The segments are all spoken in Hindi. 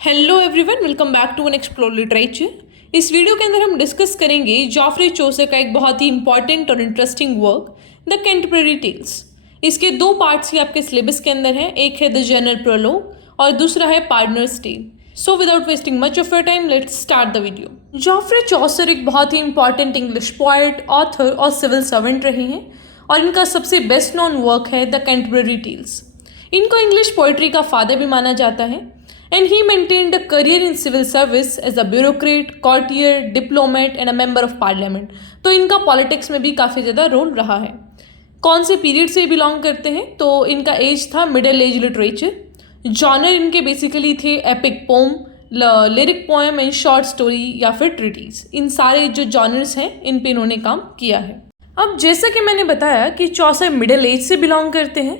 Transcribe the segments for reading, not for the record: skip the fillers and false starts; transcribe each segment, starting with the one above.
Hello everyone, welcome back to an explore literature. इस वीडियो के अंदर हम डिस्कस करेंगे जॉफ्रे चौसर का एक बहुत ही इंपॉर्टेंट और interesting work the Canterbury Tales. इसके दो पार्ट्स ही आपके सिलेबस के अंदर हैं, एक है द जनरल प्रोलॉग और दूसरा है partners tale. So without wasting much of your time, let's start the video. Geoffrey Chaucer एक बहुत ही इंपॉर्टेंट इंग्लिश पोएट, ऑथर और सिविल सर्वेंट रहे हैं और इनका सबसे बेस्ट नोन वर्क है द कैंटरबरी टेल्स। इनको इंग्लिश पोइट्री का फादर भी माना जाता है and he maintained a career in civil service as a bureaucrat, courtier, diplomat and a member of parliament। तो इनका पॉलिटिक्स में भी काफ़ी ज़्यादा रोल रहा है। कौन से पीरियड से बिलोंग करते हैं तो इनका एज था मिडिल एज लिटरेचर। जॉनर इनके बेसिकली थे epic poem, lyric poem and short story या फिर ट्रिटीज। इन सारे जो जॉनर्स हैं इन पे इन्होंने काम किया है। अब जैसा कि मैंने बताया कि चौसर मिडिल एज से बिलोंग करते हैं,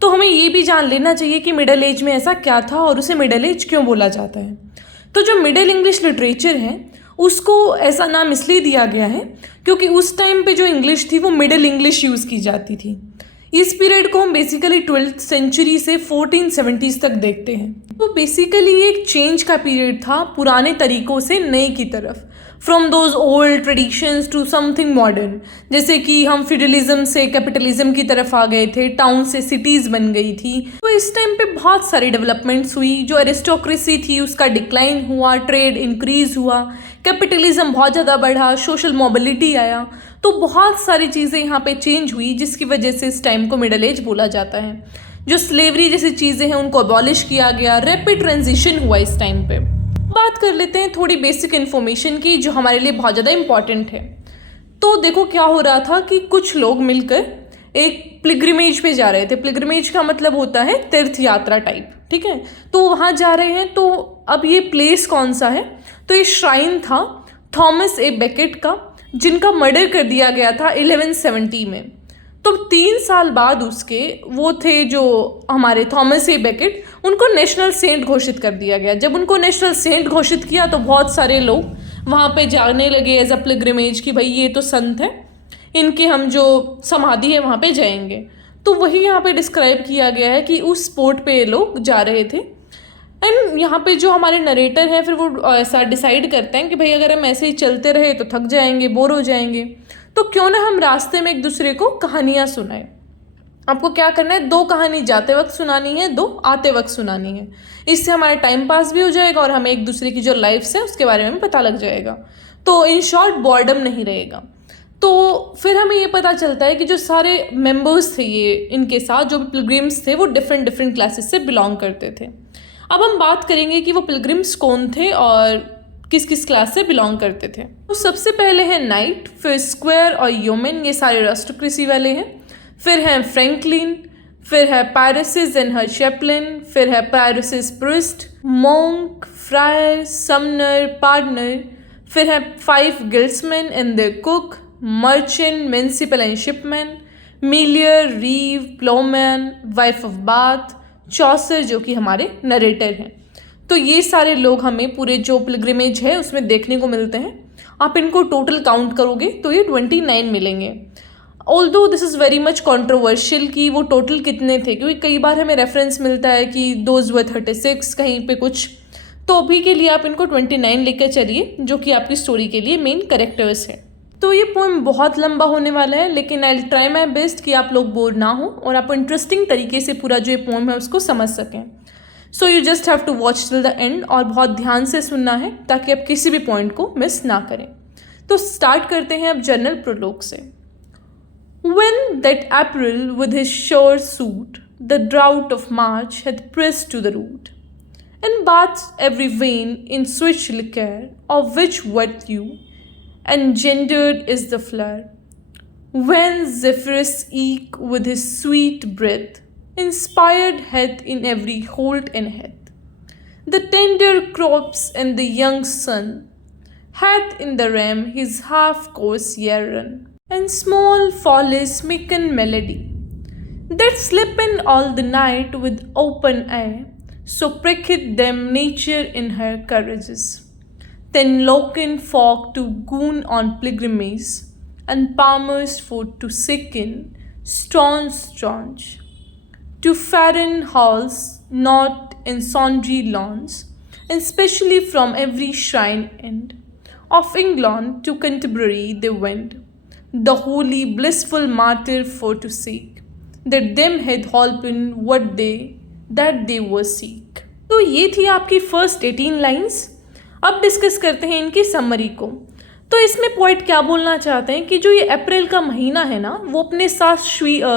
तो हमें ये भी जान लेना चाहिए कि मिडिल एज में ऐसा क्या था और उसे मिडिल एज क्यों बोला जाता है। तो जो मिडिल इंग्लिश लिटरेचर है उसको ऐसा नाम इसलिए दिया गया है क्योंकि उस टाइम पे जो इंग्लिश थी वो मिडिल इंग्लिश यूज़ की जाती थी। इस पीरियड को हम बेसिकली 12th सेंचुरी से 1470s तक देखते हैं। तो बेसिकली एक चेंज का पीरियड था पुराने तरीकों से नए की तरफ, from those old traditions to something modern. जैसे कि हम फ्यूडलिज्म से कैपिटलिज्म की तरफ आ गए थे, टाउन से सिटीज़ बन गई थी। तो इस टाइम पे बहुत सारी डेवलपमेंट्स हुई। जो एरिस्टोक्रेसी थी उसका डिक्लाइन हुआ, ट्रेड इंक्रीज हुआ, कैपिटलिज्म बहुत ज़्यादा बढ़ा, सोशल मोबिलिटी आया। तो बहुत सारी चीज़ें यहाँ पे चेंज हुई जिसकी वजह से इस टाइम को मिडिल एज बोला जाता है। जो स्लेवरी जैसी चीज़ें हैं उनको अबॉलिश किया गया, रैपिड ट्रांजिशन हुआ इस टाइम पे। बात कर लेते हैं थोड़ी बेसिक इन्फॉर्मेशन की जो हमारे लिए बहुत ज़्यादा इम्पॉर्टेंट है। तो देखो क्या हो रहा था कि कुछ लोग मिलकर एक पिलग्रिमेज पे जा रहे थे। पिलग्रिमेज का मतलब होता है तीर्थ यात्रा टाइप, ठीक है। तो वहाँ जा रहे हैं। तो अब ये प्लेस कौन सा है, तो ये श्राइन था थॉमस ए बेकेट का, जिनका मर्डर कर दिया गया था 1170 में। तो 3 साल बाद उसके वो थे जो हमारे थॉमस ए बेकेट, उनको नेशनल सेंट घोषित कर दिया गया। जब उनको नेशनल सेंट घोषित किया तो बहुत सारे लोग वहाँ पे जाने लगे एज अ पिलग्रिमेज कि भाई ये तो संत है, इनके हम जो समाधि है वहाँ पे जाएंगे। तो वही यहाँ पे डिस्क्राइब किया गया है कि उस स्पॉट पे ये लोग जा रहे थे। एंड यहाँ पे जो हमारे नरेटर हैं फिर वो ऐसा डिसाइड करते हैं कि भाई अगर हम ऐसे ही चलते रहे तो थक जाएंगे, बोर हो जाएंगे, तो क्यों ना हम रास्ते में एक दूसरे को कहानियाँ सुनाएं। आपको क्या करना है, 2 कहानी जाते वक्त सुनानी है, 2 आते वक्त सुनानी है। इससे हमारा टाइम पास भी हो जाएगा और हमें एक दूसरे की जो लाइफ्स है उसके बारे में पता लग जाएगा। तो इन शॉर्ट बॉर्डम नहीं रहेगा। तो फिर हमें ये पता चलता है कि जो सारे मेंबर्स थे ये इनके साथ जो पिलग्रिम्स थे वो डिफरेंट क्लासेस से बिलोंग करते थे। अब हम बात करेंगे कि वो पिलग्रिम्स कौन थे और किस किस क्लास से बिलोंग करते थे। तो सबसे पहले है नाइट, फिर स्क्वायर और योमेन, ये सारे एरिस्टोक्रेसी वाले हैं। फिर है फ्रैंकलिन, फिर है पायरसिस एंड हर चैपलिन, फिर है पायरसिस priest, monk, friar, summoner, partner. फिर है 5 guildsman and their cook, merchant, municipal and shipman, miller, reeve, ploughman, wife of Bath, Chaucer जो कि हमारे नरेटर हैं। तो ये सारे लोग हमें पूरे जो पिलग्रिमेज है उसमें देखने को मिलते हैं। आप इनको टोटल काउंट करोगे तो ये 29 मिलेंगे। Although this is very much controversial कि वो टोटल कितने थे, क्योंकि कई बार हमें रेफरेंस मिलता है कि दोज वर 36, कहीं पे कुछ। तो अभी के लिए आप इनको 29 लेकर चलिए जो कि आपकी स्टोरी के लिए मेन कैरेक्टर्स हैं। तो ये पोएम बहुत लंबा होने वाला है, लेकिन I will try my best कि आप लोग बोर ना हो और आप इंटरेस्टिंग तरीके से पूरा जो ये पोएम है उसको समझ सकें। So you just have to watch till the end और बहुत ध्यान से सुनना है ताकि आप किसी भी पॉइंट को मिस ना करें। तो स्टार्ट करते हैं अब जनरल प्रोलोग से। When that April with his sure suit, the drought of March hath pressed to the root, and bathed every vein in switch liquor, of which virtue engendered is the flower. When Zephyrus eke with his sweet breath inspired hath in every holt and heath, the tender crops and the young sun hath in the ram his half-course yarn, and small follies making melody that sleeping all the night with open eye, so pricketh them nature in her courages. Then loken folk to goon on pilgrimage, and palmers for to sicken staunch, to fatten halls, not in sundry lawns, and specially from every shrine end of England to Canterbury they went, the holy blissful martyr for to seek, that them had holpen what they were seek। तो ये थी आपकी फर्स्ट 18 लाइन्स। अब डिस्कस करते हैं इनकी समरी को। तो इसमें पोइट क्या बोलना चाहते हैं कि जो ये अप्रैल का महीना है ना, वो अपने साथ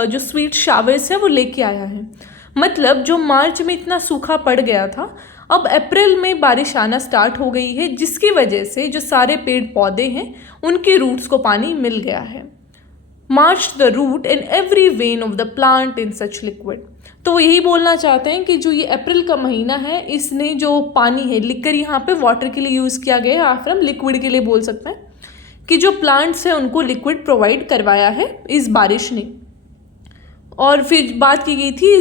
जो स्वीट शावर्स है वो लेके आया है। मतलब जो मार्च में इतना सूखा पड़ गया था, अब अप्रैल में बारिश आना स्टार्ट हो गई है, जिसकी वजह से जो सारे पेड़ पौधे हैं उनके रूट्स को पानी मिल गया है। March the root in every vein of the plant in such liquid. तो वो यही बोलना चाहते हैं कि जो ये अप्रैल का महीना है, इसने जो पानी है, लिक्विड यहाँ पे वाटर के लिए यूज़ किया गया है, या फिर हम लिक्विड के लिए बोल सकते हैं कि जो प्लांट्स हैं उनको लिक्विड प्रोवाइड करवाया है इस बारिश ने। और फिर बात की गई थी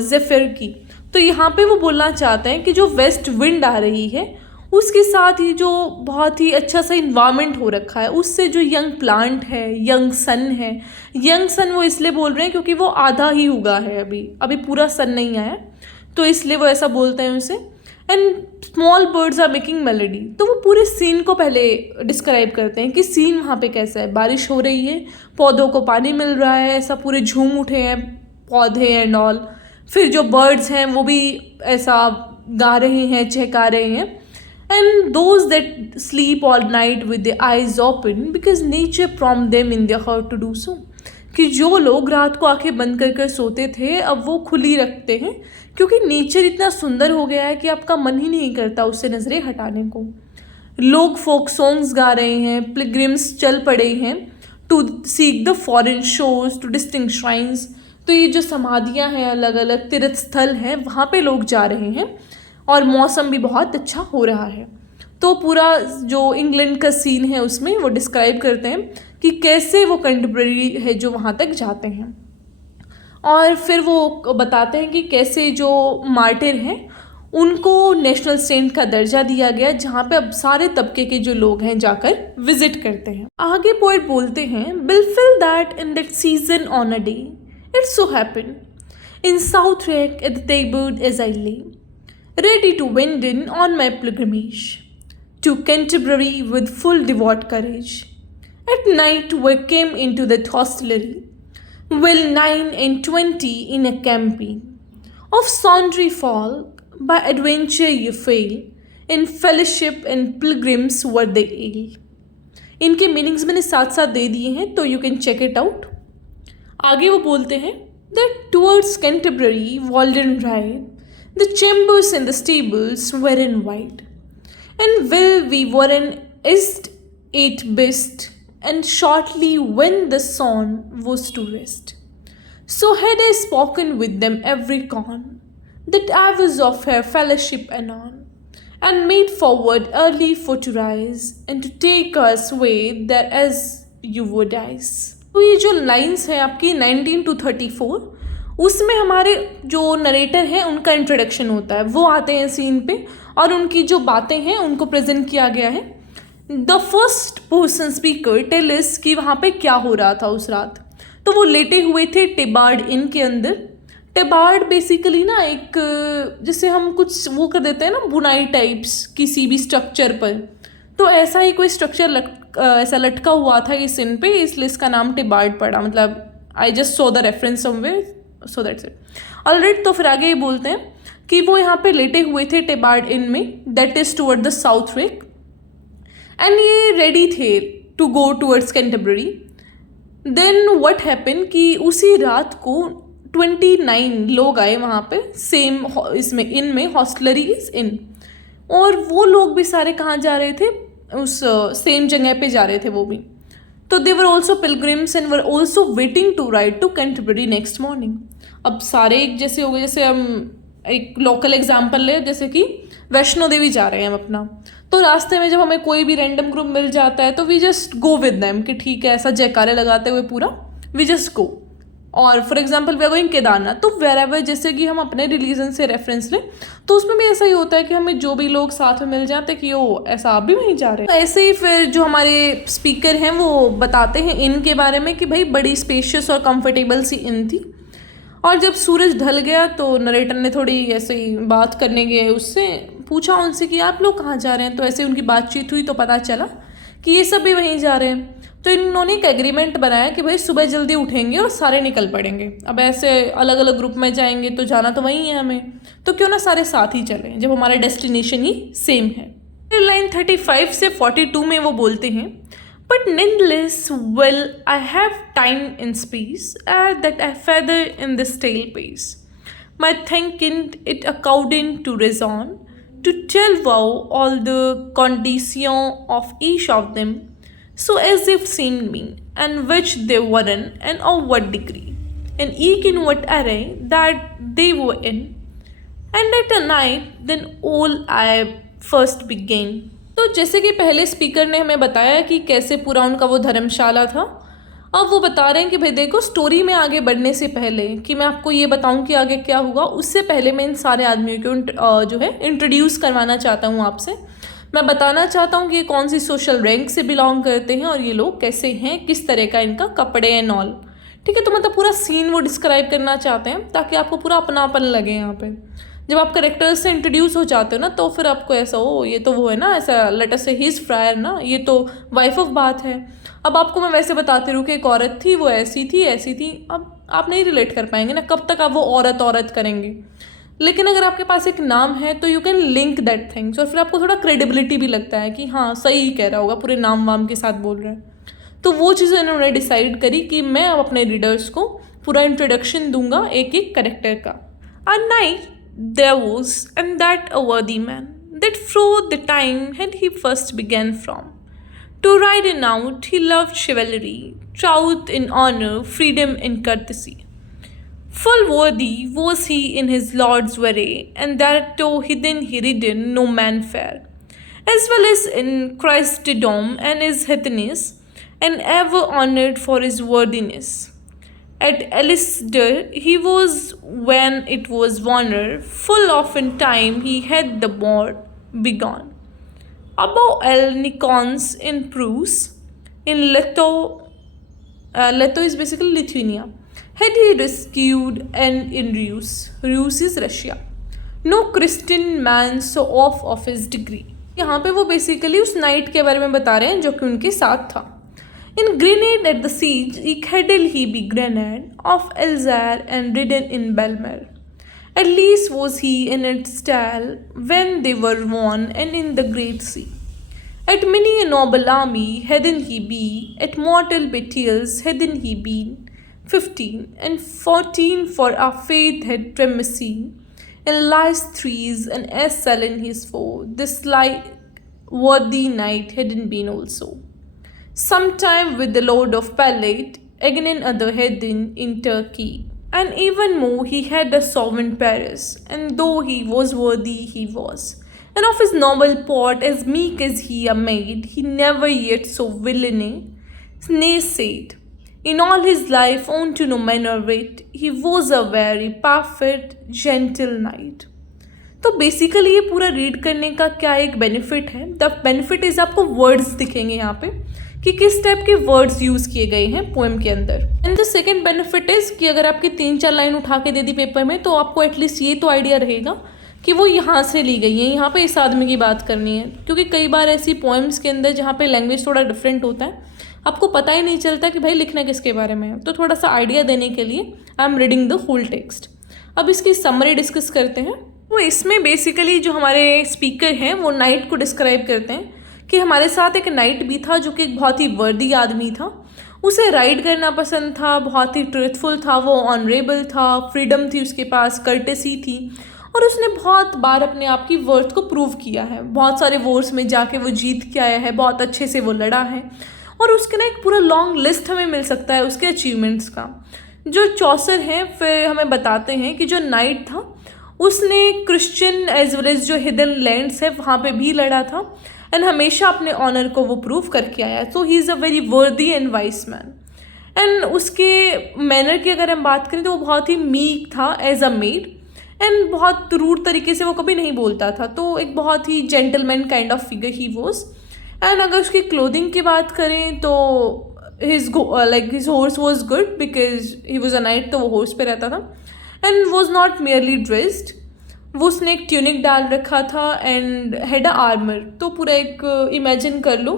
ज़ेफिर की। तो यहाँ पे वो बोलना चाहते हैं कि जो वेस्ट विंड आ रही है उसके साथ ही जो बहुत ही अच्छा सा इन्वायरमेंट हो रखा है, उससे जो यंग प्लांट है, यंग सन है, यंग सन वो इसलिए बोल रहे हैं क्योंकि वो आधा ही उगा है, अभी पूरा सन नहीं आया, तो इसलिए वो ऐसा बोलते हैं उसे। And small birds are making melody. तो वो पूरे सीन को पहले डिस्क्राइब करते हैं कि सीन वहाँ पे कैसा है। बारिश हो रही है, पौधों को पानी मिल रहा है, ऐसा पूरे झूम उठे हैं पौधे एंड ऑल। फिर जो बर्ड्स हैं वो भी ऐसा गा रहे हैं, चहका रहे हैं। And those that sleep all night with the eyes open because nature prompt them in their heart to do so. कि जो लोग रात को आंखें बंद कर कर सोते थे, अब वो खुली रखते हैं, क्योंकि नेचर इतना सुंदर हो गया है कि आपका मन ही नहीं करता उससे नज़रें हटाने को। लोग फोक सॉन्ग्स गा रहे हैं, पिलग्रिम्स चल पड़े हैं टू सीक द फॉरेन शोज टू डिस्टिंक्ट श्राइन्स। तो ये जो समाधियाँ हैं, अलग अलग तीर्थ स्थल हैं, वहाँ पे लोग जा रहे हैं और मौसम भी बहुत अच्छा हो रहा है। तो पूरा जो इंग्लैंड का सीन है उसमें वो डिस्क्राइब करते हैं कि कैसे वो कंटेम्प्रेरी है जो वहाँ तक जाते हैं। और फिर वो बताते हैं कि कैसे जो मार्टिर हैं उनको नेशनल सेंट का दर्जा दिया गया, जहाँ पे अब सारे तबके के जो लोग हैं जाकर विजिट करते हैं। आगे पोएट बोलते हैं, befell that in that season on a day it so happen in Southwark at the table as I lay ready to wend in on my pilgrimage to Canterbury with full devout courage. At night we came into that hostelry, well 29 in a campaign of sundry folk by adventure you fail, in fellowship and pilgrims were they ill. इनके मीनिंग्स मैंने साथ साथ दे दिए हैं, तो you can check it out. आगे वो बोलते हैं, that towards Canterbury Walden ride, the chambers and the stables were in white, and well we were in east 8 best, and shortly when the sun was to rest, so had I spoken with them every con, that I was of her fellowship anon, and made forward early for to rise, and to take us way there as you would eyes। तो ये जो लाइन्स है आपकी 19 to 34, उसमें हमारे जो नरेटर हैं उनका इंट्रोडक्शन होता है। वो आते हैं सीन पे और उनकी जो बातें हैं उनको प्रेजेंट किया गया है। The first person speaker tell us कि वहाँ पे क्या हो रहा था उस रात। तो वो लेटे हुए थे टेबार्ड इन के अंदर। टेबार्ड बेसिकली ना एक, जैसे हम कुछ वो कर देते हैं ना बुनाई टाइप्स किसी भी स्ट्रक्चर पर, तो ऐसा ही कोई स्ट्रक्चर ऐसा लटका हुआ था इस इन पे, इसलिए इसका नाम टेबार्ड पड़ा। मतलब I just so the reference somewhere, so that's it. Alright, तो फिर आगे ये बोलते हैं कि वो यहाँ पे लेटे हुए थे टेबार्ड इन में, that is toward the south wake, and ये रेडी थे to go towards Canterbury. Then what happen कि उसी रात को 29 लोग आए वहाँ पे सेम इसमें इन में, हॉस्टलरी इज इन, और वो लोग भी सारे कहाँ जा रहे थे, उस सेम जगह पे जा रहे थे वो भी। तो they were also pilgrims and were also waiting to ride to Canterbury next morning. अब सारे एक जैसे हो गए, जैसे हम एक लोकल एग्जाम्पल ले, जैसे कि वैष्णो देवी जा रहे हैं हम अपना, तो रास्ते में जब हमें कोई भी रैंडम ग्रुप मिल जाता है तो we just go with them कि ठीक है, ऐसा जयकारे लगाते हुए पूरा वी जस्ट गो। और for example we are going Kedarnath, तो वेरेवर, जैसे कि हम अपने रिलीजन से रेफरेंस लें तो उसमें भी ऐसा ही होता है कि हमें जो भी लोग साथ में मिल जाते हैं कि ओ ऐसा आप भी वहीं जा रहे हैं। तो ऐसे ही फिर जो हमारे स्पीकर हैं वो बताते हैं इन के बारे में कि भाई बड़ी स्पेशियस और कंफर्टेबल सी इन थी। और जब सूरज ढल गया तो नरेटर ने थोड़ी ऐसे ही बात करने के उससे पूछा उनसे कि आप लोग कहाँ जा रहे हैं, तो ऐसे उनकी बातचीत हुई तो पता चला कि ये सब भी वहीं जा रहे हैं। तो इन्होंने एक एग्रीमेंट बनाया कि भाई सुबह जल्दी उठेंगे और सारे निकल पड़ेंगे। अब ऐसे अलग अलग ग्रुप में जाएंगे तो जाना तो वहीं है हमें, तो क्यों ना सारे साथ ही चलें जब हमारा डेस्टिनेशन ही सेम है। लाइन 35 से 42 में वो बोलते हैं, but nonetheless will I have time and space that I feather in this stale pace. My thinking it according to reason, to tell wow all the condition of each of them, so as if seen me, and which they were in, and of what degree, and eke in what array that they were in, and at a night then all I first began. तो जैसे कि पहले स्पीकर ने हमें बताया कि कैसे पूरा उनका वो धर्मशाला था, अब वो बता रहे हैं कि भाई देखो, स्टोरी में आगे बढ़ने से पहले कि मैं आपको ये बताऊं कि आगे क्या हुआ, उससे पहले मैं इन सारे आदमियों को जो है इंट्रोड्यूस करवाना चाहता हूँ आपसे। मैं बताना चाहता हूँ कि ये कौन सी सोशल रैंक से बिलोंग करते हैं और ये लोग कैसे हैं, किस तरह का इनका कपड़े एंड ऑल। ठीक है, तो मतलब पूरा सीन वो डिस्क्राइब करना चाहते हैं ताकि आपको पूरा अपनापन लगे। यहाँ पे जब आप करेक्टर्स से इंट्रोड्यूस हो जाते हो ना, तो फिर आपको ऐसा हो ये तो वो है ना, ऐसा लेट अस से ही इज़ फ्रायर ना, ये तो वाइफ ऑफ बात है। अब आपको मैं वैसे बताती रहूँ कि एक औरत थी, वो ऐसी थी ऐसी थी, अब आप नहीं रिलेट कर पाएंगे ना, कब तक आप वो औरत औरत करेंगे। लेकिन अगर आपके पास एक नाम है तो you can link that things, और फिर आपको थोड़ा क्रेडिबिलिटी भी लगता है कि हाँ सही ही कह रहा होगा, पूरे नाम वाम के साथ बोल रहे हैं। तो वो चीज़ें इन्होंने डिसाइड करी कि मैं अब अपने रीडर्स को पूरा इंट्रोडक्शन दूंगा एक एक करेक्टर का। A night there was, and that a worthy man, that through the time had he first began from, to ride in out he loved chivalry, truth in honor, freedom in courtesy. Full worthy was he in his lord's array, and that though hidden he ridden no man fair, as well as in Christendom and his heathness, and ever honoured for his worthiness. At Alistair he was when it was Warner, full of in time he had the board begone. Above El Nikons in Prus, in Leto is basically Lithuania, had he rescued, and in Rus is Russia, no Christian man so off of his degree. यहाँ पे वो बेसिकली उस नाइट के बारे में बता रहे हैं जो कि उनके साथ था। In Grenade at the siege, Ecadil he be Grenade of Elzar and ridden in Belmer. At least was he in its stall when they were won, and in the great sea. At many a noble army hadn't he be, at mortal battles hadn't he been, 15 and 14 for our faith had primacy, in lies threes and as sullen his foe, this like worthy knight hadn't been also. Sometime with the Lord of Palate, again in other heading in Turkey, and even more he had a sovereign Paris, and though he was worthy he was, and of his noble port as meek as he a maid, he never yet so villainy, nay said, in all his life on to no manner wit, he was a very perfect gentle knight. तो बेसिकली ये पूरा रीड करने का क्या एक बेनिफिट है, द बेनिफिट इज आपको वर्ड्स दिखेंगे यहाँ पे कि किस टाइप के वर्ड्स यूज़ किए गए हैं पोएम के अंदर। And the second benefit is कि अगर आपकी 3-4 लाइन उठा के दे दी पेपर में तो आपको एटलीस्ट ये तो आइडिया रहेगा कि वो यहाँ से ली गई है, यहाँ पे इस आदमी की बात करनी है। क्योंकि कई बार ऐसी पोएम्स के अंदर जहाँ पे लैंग्वेज थोड़ा डिफरेंट होता है, आपको पता ही नहीं चलता कि भाई लिखना किसके बारे में है। तो थोड़ा सा आइडिया देने के लिए I am reading the whole text. अब इसकी समरी डिस्कस करते हैं। वो इसमें बेसिकली जो हमारे स्पीकर हैं वो नाइट को डिस्क्राइब करते हैं कि हमारे साथ एक नाइट भी था जो कि एक बहुत ही वर्दी आदमी था, उसे राइड करना पसंद था, बहुत ही ट्रूथफुल था, वो ऑनरेबल था, फ्रीडम थी उसके पास, कर्टेसी थी, और उसने बहुत बार अपने आप की वर्थ को प्रूव किया है। बहुत सारे वॉर्स में जाके वो जीत के आया है, बहुत अच्छे से वो लड़ा है, और उसके ना एक पूरा लॉन्ग लिस्ट हमें मिल सकता है उसके अचीवमेंट्स का। जो चौसर हैं फिर हमें बताते हैं कि जो नाइट था उसने क्रिश्चियन एज वेल एज जो हिडन लैंड्स है वहाँ पे भी लड़ा था, एंड हमेशा अपने ऑनर को वो प्रूव करके आया। सो ही इज़ अ वेरी वर्दी एंड वाइस मैन। एंड उसके मैनर की अगर हम बात करें तो वो बहुत ही मीक था एज अ मेड, एंड बहुत रूड तरीके से वो कभी नहीं बोलता था, तो एक बहुत ही gentleman kind of figure he was. And अगर उसकी क्लोथिंग की बात करें तो his horse was good because he was a knight, तो वो हॉर्स पे रहता था, and was not merely dressed वो उसने एक ट्यूनिक डाल रखा था एंड हैड अ आर्मर। तो पूरा एक इमेजिन कर लो,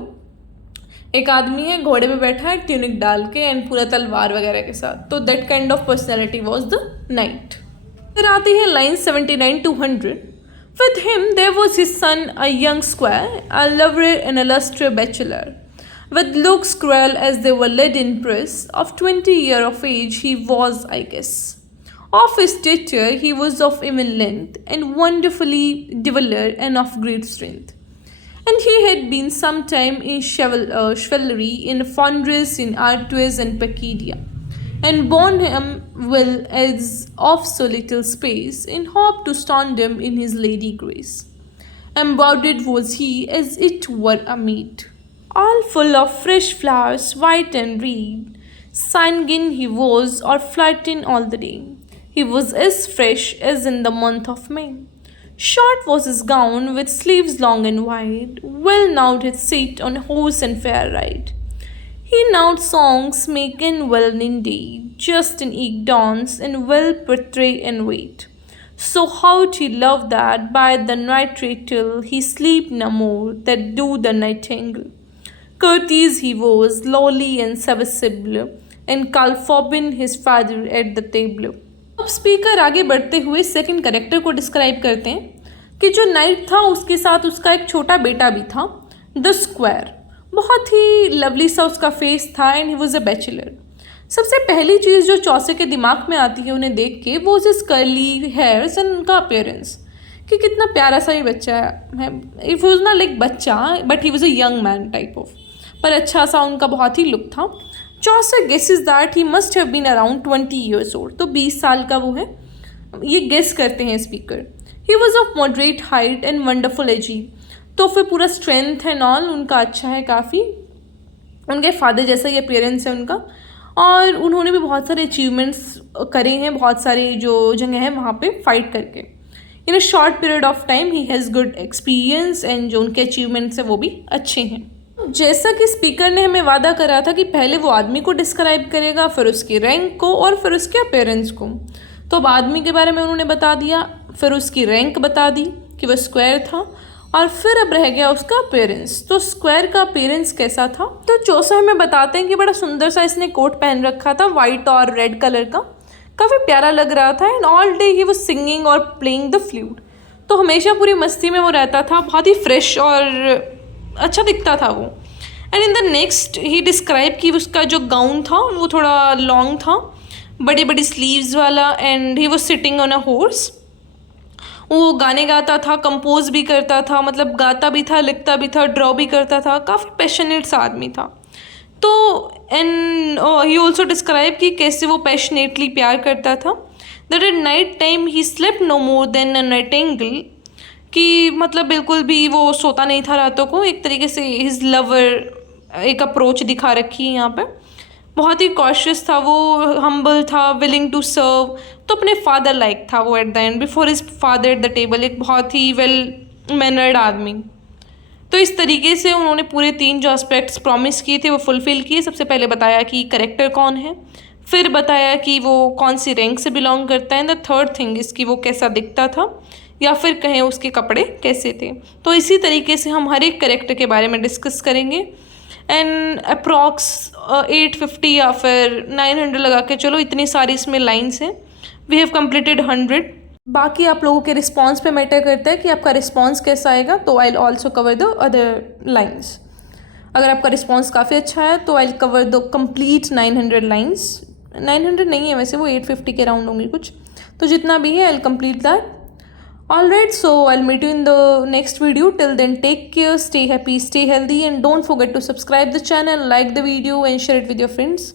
एक आदमी है घोड़े पे बैठा है ट्यूनिक डाल के एंड पूरा तलवार वगैरह के साथ। तो that kind of personality was the night. फिर आती है line 79 to 100। With him there was his son, a young squire, a lover and illustrious bachelor, with looks cruel as they were laid in press. Of 20 years of age he was, I guess. Of his stature he was of even length, and wonderfully developed and of great strength. And he had been some time in chivalry, in Flanders, in Artois and Pacidia, and borne him well as of so little space, in hope to stand him in his lady grace. Embroidered was he as it were a mead, all full of fresh flowers, white and red. Sanguine he was, or flirting all the day. He was as fresh as in the month of May. Short was his gown, with sleeves long and wide. Well nowed his seat on horse and fair ride. He nowed songs making well indeed, just in eke dance, and well portray and wait. So how he loved that by the night till he sleep no more, that do the nightingale. Courteous he was, lowly and serviceable, and called Forbin his father at the table. अब स्पीकर आगे बढ़ते हुए सेकंड कैरेक्टर को डिस्क्राइब करते हैं कि जो नाइट था उसके साथ उसका एक छोटा बेटा भी था, द स्क्वायर। बहुत ही लवली सा उसका फेस था and he was a bachelor. सबसे पहली चीज़ जो चौसे के दिमाग में आती है उन्हें देख के वो इज कर्ली हेयर्स एंड उनका अपेयरेंस, कि कितना प्यारा सा ही बच्चा है। इट वॉज नॉट लाइक बच्चा but he was a young man type of, पर अच्छा सा उनका बहुत ही लुक था। Chaucer guesses that he must have been around 20 years old, तो 20 साल का वो है, ये गेस करते हैं speaker. He was of moderate height and wonderful agile, तो फिर पूरा स्ट्रेंथ एंड ऑल उनका अच्छा है काफ़ी, उनके फादर जैसा ही अपीयरेंस है उनका, और उन्होंने भी बहुत सारे अचीवमेंट्स करे हैं, बहुत सारी जो जगह है वहाँ पे फाइट करके। In a short period of time he has good experience and जो उनके अचीवमेंट्स हैं वो भी अच्छे हैं। जैसा कि स्पीकर ने हमें वादा करा था कि पहले वो आदमी को डिस्क्राइब करेगा, फिर उसकी रैंक को और फिर उसके अपीयरेंस को। तो अब आदमी के बारे में उन्होंने बता दिया, फिर उसकी रैंक बता दी कि वह स्क्वायर था, और फिर अब रह गया उसका अपीयरेंस। तो स्क्वायर का अपीयरेंस कैसा था, तो चौसा हमें बताते हैं कि बड़ा सुंदर सा इसने कोट पहन रखा था, वाइट और रेड कलर का, काफ़ी प्यारा लग रहा था। And all day he was singing और प्लेइंग द फ्लूट, तो हमेशा पूरी मस्ती में वो रहता था, बहुत ही फ्रेश और अच्छा दिखता था वो। And in the next he describe कि उसका जो गाउन था वो थोड़ा लॉन्ग था, बड़ी बड़ी स्लीव्स वाला, and he was sitting on a horse. वो गाने गाता था, कंपोज भी करता था, मतलब गाता भी था, लिखता भी था, ड्रॉ भी करता था, काफ़ी पैशनेट सा आदमी था। तो एंड ही ऑल्सो डिस्क्राइब कि कैसे वो पैशनेटली प्यार करता था। That at night time he slept no more than a nightingale, कि मतलब बिल्कुल भी वो सोता नहीं था रातों को। एक तरीके से हिज लवर एक अप्रोच दिखा रखी है यहाँ पे। बहुत ही कॉशियस था वो, हम्बल था, विलिंग टू सर्व, तो अपने फादर लाइक था वो at the end, before his father eight the table, एक बहुत ही वेल मैनर्ड आदमी। तो इस तरीके से उन्होंने पूरे 3 जो एस्पेक्ट्स प्रॉमिस किए थे वो फुलफिल किए। सबसे पहले बताया कि करेक्टर कौन है, फिर बताया कि वो कौन सी रैंक से बिलोंग करता है, and the third thing is कि वो कैसा दिखता था, या फिर कहें उसके कपड़े कैसे थे। तो इसी तरीके से हम हर एक करेक्टर के बारे में डिस्कस करेंगे। एंड अप्रॉक्स 850 या फिर 900 लगा के चलो, इतनी सारी इसमें लाइन्स हैं। We have completed 100। बाकी आप लोगों के रिस्पॉन्स पे मैटर करता है कि आपका रिस्पॉन्स कैसा आएगा। तो I also cover the other lines. अगर आपका रिस्पॉन्स काफ़ी अच्छा है तो I cover the complete 900 lines. 900 नहीं है वैसे, वो 850 के राउंड होंगी कुछ, तो जितना भी है आई complete that. Alright, so I'll meet you in the next video. Till then, take care, stay happy, stay healthy, and don't forget to subscribe the channel, like the video, and share it with your friends.